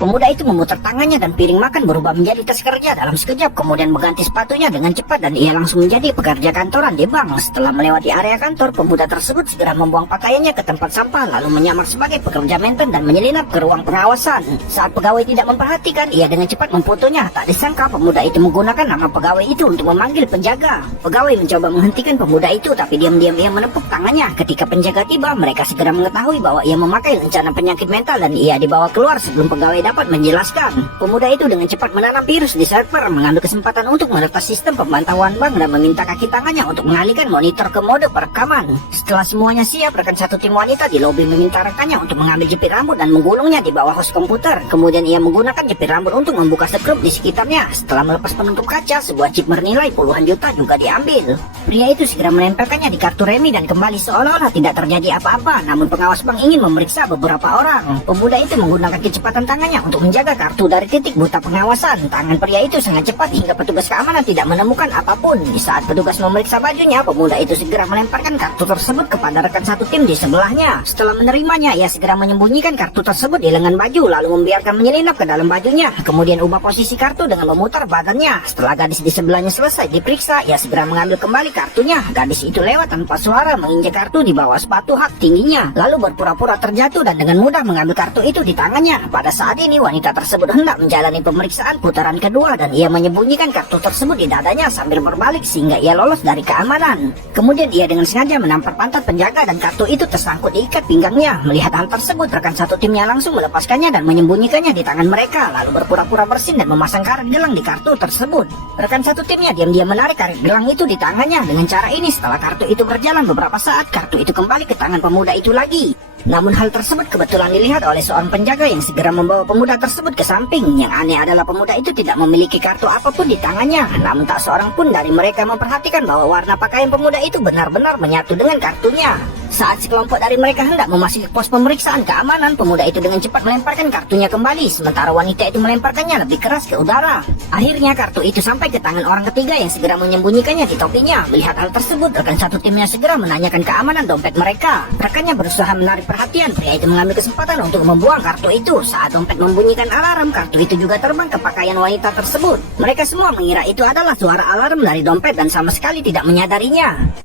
Pemuda itu memutar tangannya dan piring makan berubah menjadi tas kerja dalam sekejap, kemudian mengganti sepatunya dengan cepat dan ia langsung menjadi pekerja kantoran di bank. Setelah melewati area kantor, pemuda tersebut segera membuang pakaiannya ke tempat sampah lalu menyamar sebagai pekerja maintenance dan menyelinap ke ruang pengawasan. Saat pegawai tidak memperhatikan, ia dengan cepat memfotonya. Tak disangka pemuda itu menggunakan nama pegawai itu untuk memanggil penjaga. Pegawai mencoba menghentikan pemuda itu, tapi diam-diam ia menepuk tangannya. Ketika penjaga tiba, mereka segera mengetahui bahwa ia memakai rencana penyakit mental dan ia dibawa keluar sebelum pegawai dapat menjelaskan. Pemuda itu dengan cepat menanam virus di server, mengambil kesempatan untuk meretas sistem pemantauan bank dan meminta kaki tangannya untuk mengalihkan monitor ke mode perekaman. Setelah semuanya siap, rekan satu tim wanita di lobi meminta rekannya untuk mengambil jepit rambut dan menggulungnya di bawah host komputer. Kemudian ia menggunakan jepit rambut untuk membuka sekrup di sekitarnya. Setelah melepas penutup kaca, sebuah chip bernilai puluhan juta juga diambil. Pria itu segera menempelkannya di kartu remi dan kembali seolah-olah tidak terjadi apa-apa. Namun pengawas bank ingin memeriksa beberapa orang. Pemuda itu menggunakan kecepatan tangannya untuk menjaga kartu dari titik buta pengawasan. Tangan pria itu sangat cepat hingga petugas keamanan tidak menemukan apapun. Di saat petugas memeriksa bajunya, pemuda itu segera melemparkan kartu tersebut kepada rekan satu tim di sebelahnya. Setelah menerimanya, ia segera menyembunyikan kartu tersebut di lengan baju lalu membiarkan menyelinap ke dalam bajunya. Kemudian ubah posisi kartu dengan memutar badannya. Setelah gadis di sebelahnya selesai diperiksa, ia segera mengambil kembali kartunya. Gadis itu lewat tanpa suara menginjak kartu di bawah sepatu hak tingginya, lalu berpura-pura terjatuh dan dengan mudah mengambil kartu itu di tangannya. Pada saat ini wanita tersebut hendak menjalani pemeriksaan putaran kedua dan ia menyembunyikan kartu tersebut di dadanya sambil berbalik sehingga ia lolos dari keamanan. Kemudian ia dengan sengaja menampar pantat penjaga dan kartu itu tersangkut di ikat pinggangnya. Melihat hal tersebut, rekan satu timnya langsung melepaskannya dan menyembunyikannya di tangan mereka lalu berpura-pura bersin dan memasang karet gelang di kartu tersebut. Rekan satu timnya diam-diam menarik karet gelang itu di tangannya. Dengan cara ini, setelah kartu itu berjalan beberapa saat, kartu itu kembali ke tangan pemuda itu lagi. Namun hal tersebut kebetulan dilihat oleh seorang penjaga yang segera membawa pemuda tersebut ke samping. Yang aneh adalah pemuda itu tidak memiliki kartu apapun di tangannya. Namun tak seorang pun dari mereka memperhatikan bahwa warna pakaian pemuda itu benar-benar menyatu dengan kartunya. Saat sekelompok dari mereka hendak memasuki pos pemeriksaan keamanan, pemuda itu dengan cepat melemparkan kartunya kembali, sementara wanita itu melemparkannya lebih keras ke udara. Akhirnya kartu itu sampai ke tangan orang ketiga yang segera menyembunyikannya di topinya. Melihat hal tersebut, rekan satu timnya segera menanyakan keamanan dompet mereka. Rekannya berusaha menarik perhatian, pria itu mengambil kesempatan untuk membuang kartu itu. Saat dompet membunyikan alarm, kartu itu juga terbang ke pakaian wanita tersebut. Mereka semua mengira itu adalah suara alarm dari dompet dan sama sekali tidak menyadarinya.